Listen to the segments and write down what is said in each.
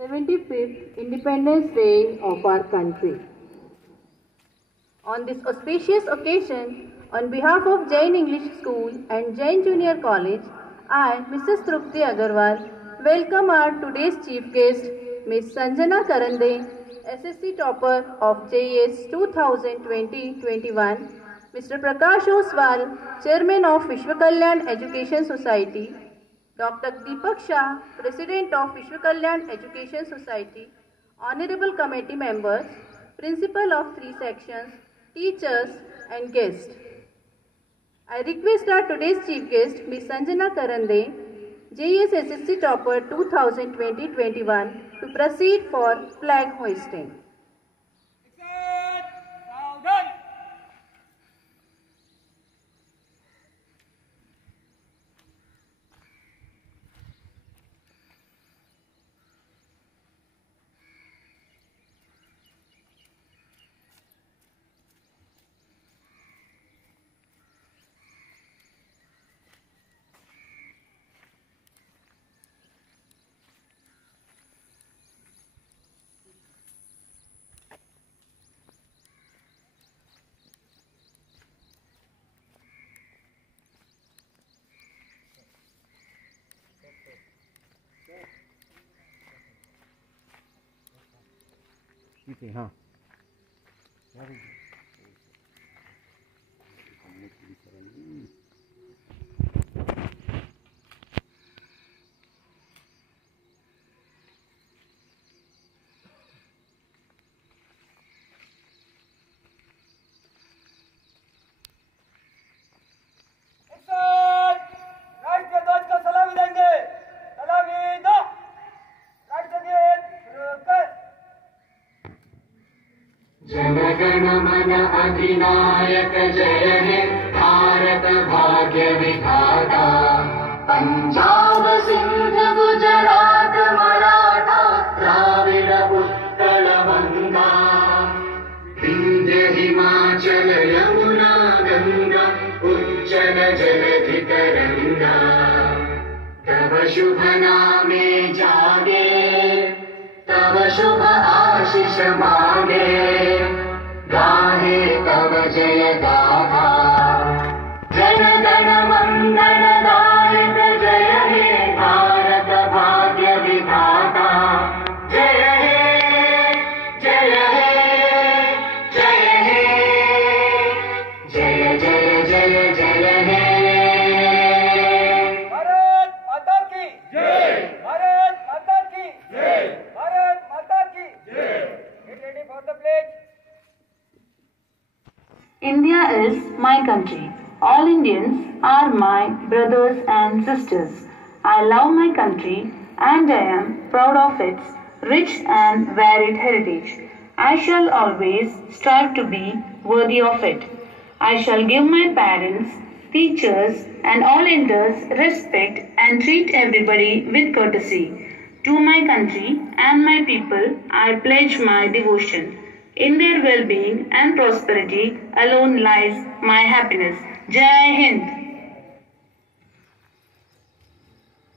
75th Independence Day of our country. On this auspicious occasion, on behalf of Jain English School and Jain Junior College, I, Mrs. Trupti Agarwal, welcome our today's chief guest, Ms. Sanjana Karande, SSC topper of JES 2020-21, Mr. Prakash Oswal, Chairman of Vishwa Kalyan Education Society, Dr. Deepak Shah, President of Vishwa Kalyan Education Society, Honorable Committee members, Principal of 3 sections, teachers and guests. I request our today's chief guest, Ms. Sanjana Karande, JES SSC topper 2020-21, to proceed for flag hoisting. हाँ जनगण मन अधिनायक जय हे भारत भाग्य विधाता पंजाब सिंध गुजरात मराठा द्राविड उत्कल गंगा विंध्य हिमाचल यमुना गंगा उज्जल जलधि तरंगा तव शुभ नामे जागे तव शुभ आशीष मांगे गाहे तव जय गाथा जन गण मंगल दायक जय हे भारत भाग्य विधाता जय हे जय हे जय हे जय जय जय जय हे भारत माता की जय भारत माता की जय भारत माता की जय Get ready for the pledge. India is my country. All Indians are my brothers and sisters. I love my country and I am proud of its rich and varied heritage. I shall always strive to be worthy of it. I shall give my parents, teachers and all elders respect and treat everybody with courtesy. To my country and my people, I pledge my devotion. In their well-being and prosperity alone lies my happiness. Jai Hind.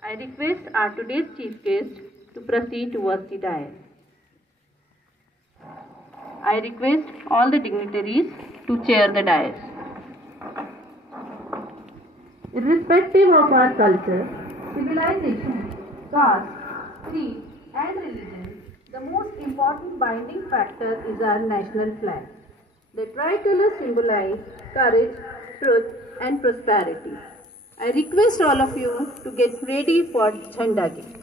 I request our today's chief guest to proceed towards the dais. I request all the dignitaries to chair the dais. Irrespective of our culture, civilization, caste, creed and religion, the most important binding factor is our national flag. The tricolor symbolizes courage, truth and prosperity. I request all of you to get ready for Jhanda Gate.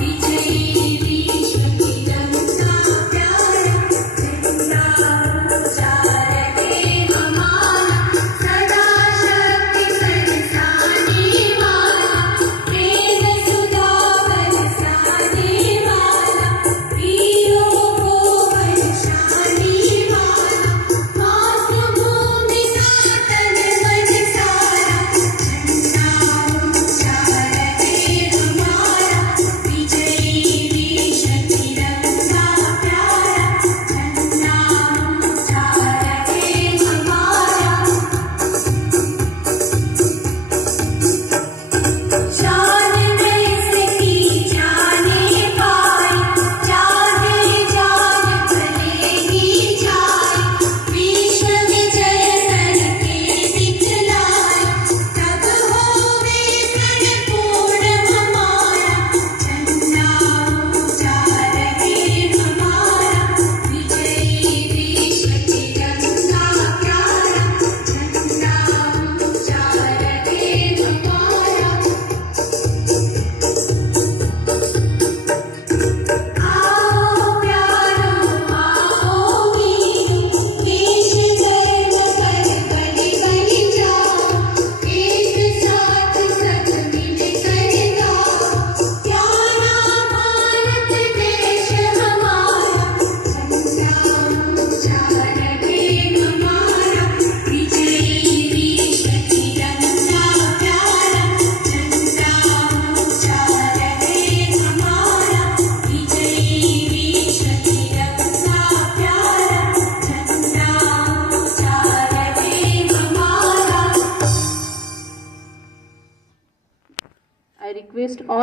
Vijay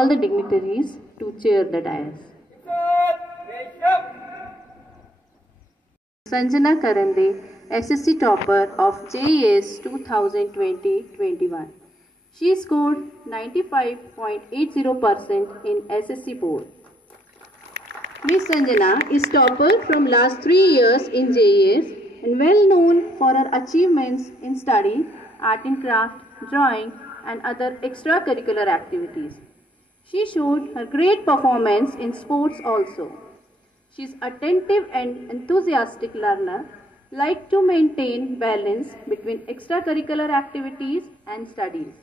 all the dignitaries to chair the dais. Sanjana Karande, SSC topper of JES 2020-21. She scored 95.80% in SSC board. Miss Sanjana is topper from last 3 years in JES and well known for her achievements in study, art and craft, drawing and other extracurricular activities. She showed her great performance in sports also. She is attentive and enthusiastic learner, like to maintain balance between extracurricular activities and studies.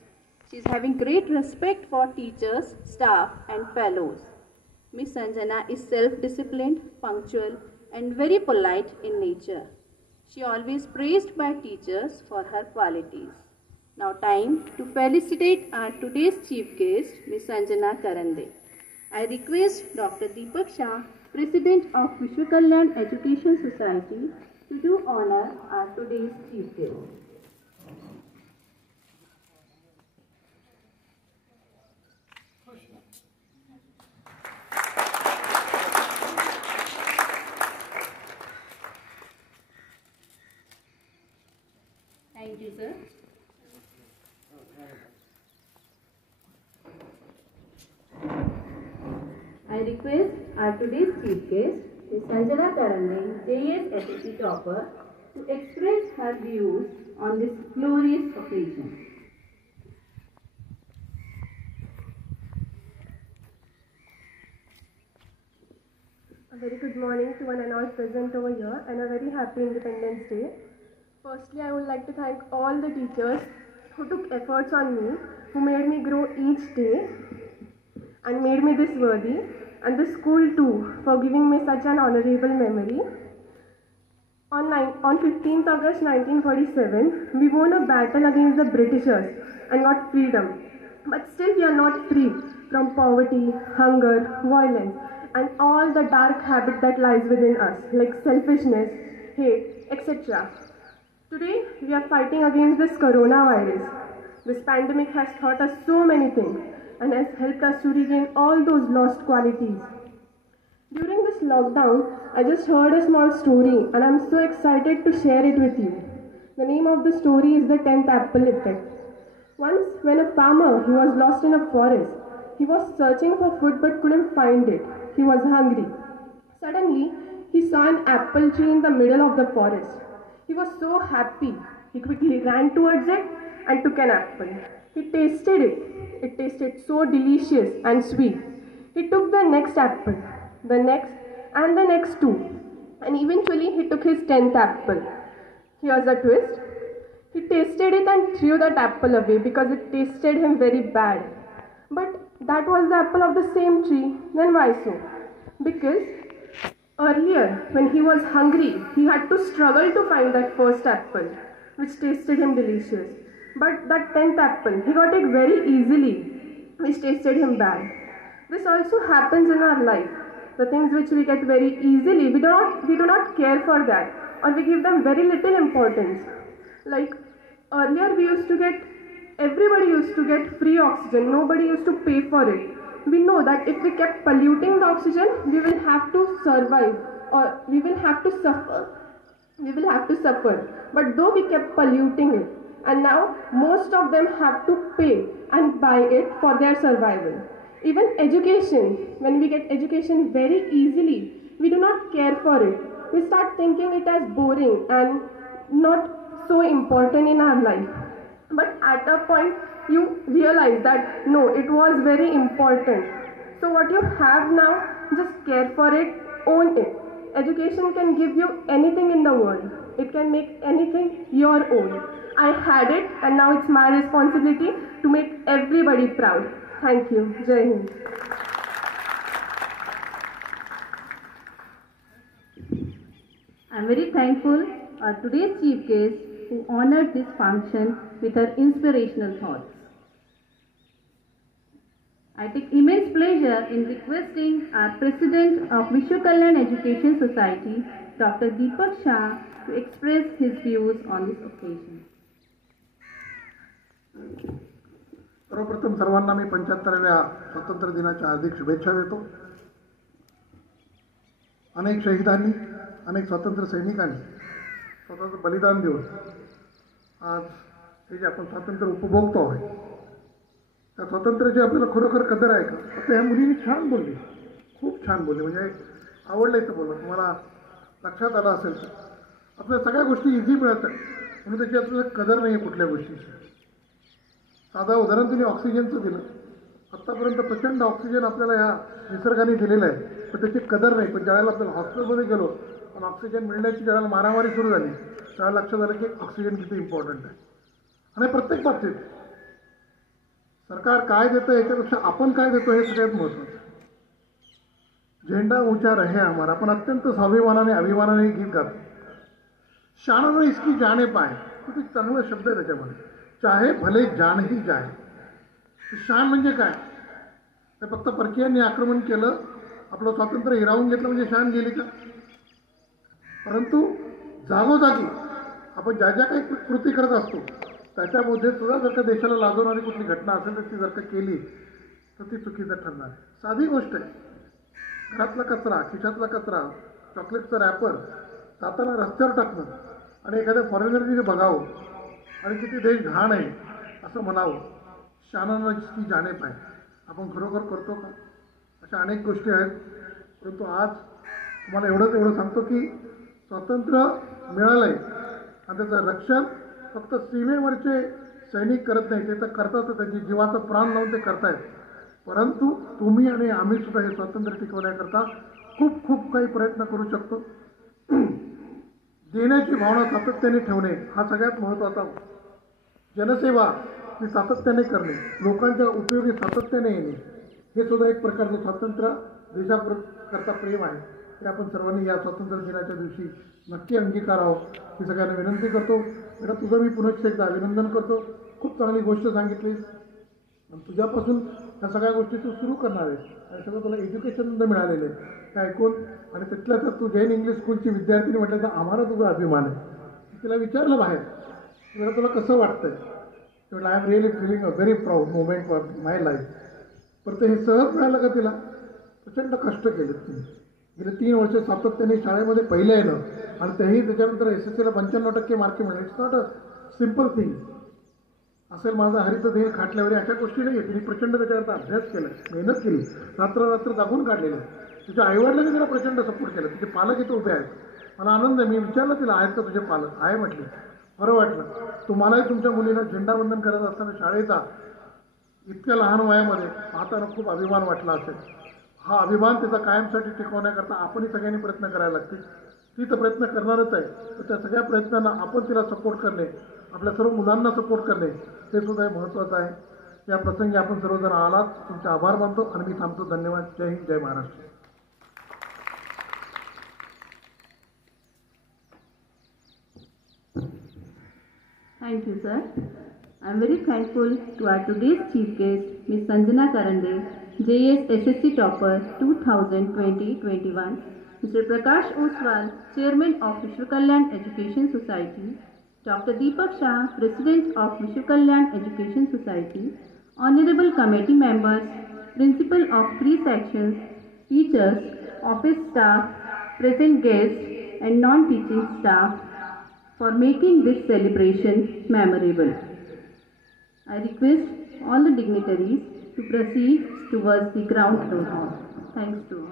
She is having great respect for teachers, staff and fellows. Miss Sanjana is self-disciplined, punctual and very polite in nature. She always praised by teachers for her qualities. Now time to felicitate our today's chief guest, Miss Sanjana Karande. I request Dr. Deepak Shah, President of Vishwakalyan Education Society, to do honor our today's chief guest. Thank you, sir. I request our today's chief guest, Ms. Sanjana Karande, JES SSC topper, to express her views on this glorious occasion. A very good morning to one and all present over here, and a very happy Independence Day. Firstly, I would like to thank all the teachers who took efforts on me, who made me grow each day and made me this worthy, and the school too for giving me such an honorable memory. On 15th August 1947, we won a battle against the Britishers and got freedom. But still we are not free from poverty, hunger, violence, and all the dark habit that lies within us, like selfishness, hate, etc. Today, we are fighting against this coronavirus. This pandemic has taught us so many things and has helped us to regain all those lost qualities. During this lockdown, I just heard a small story and I'm so excited to share it with you. The name of the story is the 10th apple effect. Once, when a farmer, he was lost in a forest. He was searching for food but couldn't find it. He was hungry. Suddenly, he saw an apple tree in the middle of the forest. He was so happy. He quickly ran towards it and took an apple. He tasted it. It tasted so delicious and sweet. He took the next apple, the next, and the next two. And eventually, he took his 10th apple. Here's a twist. He tasted it and threw that apple away because it tasted him very bad. But that was the apple of the same tree. Then why so? Because earlier, when he was hungry, he had to struggle to find that first apple, which tasted him delicious. But that 10th apple, he got it very easily, which tasted him bad. This also happens in our life. The things which we get very easily, we do not care for that, or we give them very little importance. Like earlier, everybody used to get free oxygen. Nobody used to pay for it. We know that if we kept polluting the oxygen, we will have to survive, or we will have to suffer. But though we kept polluting it, and now most of them have to pay and buy it for their survival. Even education, when we get education very easily, we do not care for it. We start thinking it as boring and not so important in our life. But at a point, you realize that no, it was very important. So what you have now, just care for it, own it. Education can give you anything in the world. It can make anything your own. I had it, and now it's my responsibility to make everybody proud. Thank you. Jai Hind. I am very thankful our today's chief guest who honored this function with her inspirational thoughts. I take immense pleasure in requesting our President of Vishwakalyan Education Society, Dr. Deepak Shah, to express his views on this occasion. सर्वप्रथम सर्वांना मी 75व्या स्वातंत्र्य दिनाच्या हार्दिक शुभेच्छा देतो. अनेक शहीदांनी, अनेक स्वातंत्र्य सैनिकांनी स्वतःचं बलिदान देऊन आज हे जे आपण स्वातंत्र्य उपभोगतो आहे, त्या स्वातंत्र्याची आपल्याला खरोखर कदर आहे का? आता ह्या मुलीने छान बोलली, खूप छान बोलली, म्हणजे आवडलं इथं बोलणं. तुम्हाला लक्षात आलं असेल तर आपल्या सगळ्या गोष्टी इझी मिळत आहेत, म्हणून त्याची आपल्याला कदर नाही आहे कुठल्या गोष्टीची. साधा उदाहरण तिने ऑक्सिजनचं दिलं. आत्तापर्यंत प्रचंड ऑक्सिजन आपल्याला ह्या निसर्गाने दिलेलं आहे, पण त्याची कदर नाही. पण ज्यावेळेला आपल्याला हॉस्पिटलमध्ये गेलो पण ऑक्सिजन मिळण्याची ज्यावेळेला मारामारी सुरू झाली, त्यावेळेला लक्षात आलं की ऑक्सिजन किती इम्पॉर्टंट आहे. आणि प्रत्येक बाबतीत सरकार काय देतं याच्यापेक्षा आपण काय देतो हे सगळ्यात महत्त्वाचं. झेंडा ऊंचा रहे हमारा, आपण अत्यंत स्वाभिमानाने अभिमानाने हे गीत गातो. शान इसकी जाने पाए, किती चांगला शब्द आहे त्याच्यामध्ये. चाहे भले जान ही जाए. शान म्हणजे काय? ते फक्त परकीयांनी आक्रमण केलं, आपलं स्वातंत्र्य हिरावून घेतलं म्हणजे शान गेली का? परंतु जागोजागी आपण ज्या ज्या काही कृती करत असतो त्याच्यामध्ये सुद्धा जर का देशाला लाजवणारी कुठली घटना असेल तर ती जर का केली तर ती चुकीचं ठरणार आहे. साधी गोष्ट आहे. घरातला कचरा, खिशातला कचरा, चॉकलेटचं रॅपर जाताना रस्त्यावर टाकणं आणि एखाद्या फॉरेनरने बघावं आणि किती देश घाण आहे असं म्हणावं, शानानं ती जाणे पाहिजे. आपण खरोखर करतो का? अशा अनेक गोष्टी आहेत. परंतु आज तुम्हाला एवढं सांगतो की स्वातंत्र्य मिळालं आहे आणि त्याचं रक्षण फक्त सीमेवरचे सैनिक करत नाही, ते तर करतात, त्यांची जीवाचा प्राण लावून ते करतायत. परंतु तुम्ही आणि आम्ही सुद्धा हे स्वातंत्र्य टिकवण्याकरता खूप खूप काही प्रयत्न करू शकतो. देण्याची भावना सातत्याने ठेवणे हा सगळ्यात महत्त्वाचा. जनसेवा ही सातत्याने करणे, लोकांच्या उपयोगी सातत्याने येणे, हे सुद्धा एक प्रकारचं स्वातंत्र्य देशाकरता प्रेम आहे. ते आपण सर्वांनी या स्वातंत्र्य दिनाच्या दिवशी नक्की अंगीकारावं ही सगळ्यांना विनंती करतो. बेटा तुझं मी पुन्हा एकदा अभिनंदन करतो. खूप चांगली गोष्ट सांगितली आणि तुझ्यापासून ह्या सगळ्या गोष्टी तू सुरू करणार आहेस आणि सगळं तुला एज्युकेशन मिळालेलं आहे हे ऐकून. आणि तिथल्या तर तू जैन इंग्लिश स्कूलची विद्यार्थिनी म्हटलं तर आम्हाला तुझा अभिमान आहे. तिला विचारलं बाहेर तुला तुला कसं वाटतंय, म्हटलं I am really feeling a very proud moment for my life. पण ते हे सहज मिळालं का तिला? प्रचंड कष्ट केले तिने. गेले 3 वर्ष सातत्याने शाळेमध्ये पहिलं येणं आणि तेही त्याच्यानंतर SSCला 95% मार्क मिळणं. It's not a simple thing. असेल माझं हरित देह खाटल्यावर अशा गोष्टी नाही आहे. तिने प्रचंड त्याच्यावरचा अभ्यास केला, मेहनत केली, रात्र जागून काढलेलं. तिच्या आईवडिलांनी तिला प्रचंड सपोर्ट केला. तिचे पालक इथं उभे आहेत. मला आनंद आहे. मी विचारलं तिला आहेत का तुझे पालक? आहे म्हटले. बरं वाटलं. तुम्हालाही तुमच्या मुलीला झेंडावंदन करत असताना शाळेचा इतक्या लहान वयामध्ये पाहताना खूप अभिमान वाटला असेल. हा अभिमान त्याचा कायमसाठी टिकवण्याकरता आपणही सगळ्यांनी प्रयत्न करायला लागतील. ती तर प्रयत्न करणारच आहे, तर त्या सगळ्या प्रयत्नांना आपण तिला सपोर्ट करणे, आपल्या सर्व मुलांना सपोर्ट करणे हे सुद्धा महत्त्वाचं आहे. या प्रसंगी आपण सर्वजण आलात, तुमचे आभार मानतो आणि मी थांबतो. धन्यवाद. जय हिंद, जय Maharashtra. Thank you, sir. I am very thankful to our today's chief guest, Ms. Sanjana Karande, JS SSC Topper 2020-21, Mr. Prakash Oswal, Chairman of Vishwakalyan Education Society, Dr. Deepak Shah, President of Vishwakalyan Education Society, Honorable Committee Members, Principal of 3 sections, teachers, office staff, present guests and non-teaching staff, for making this celebration memorable. I request all the dignitaries to proceed towards the ground floor hall. Thanks to all.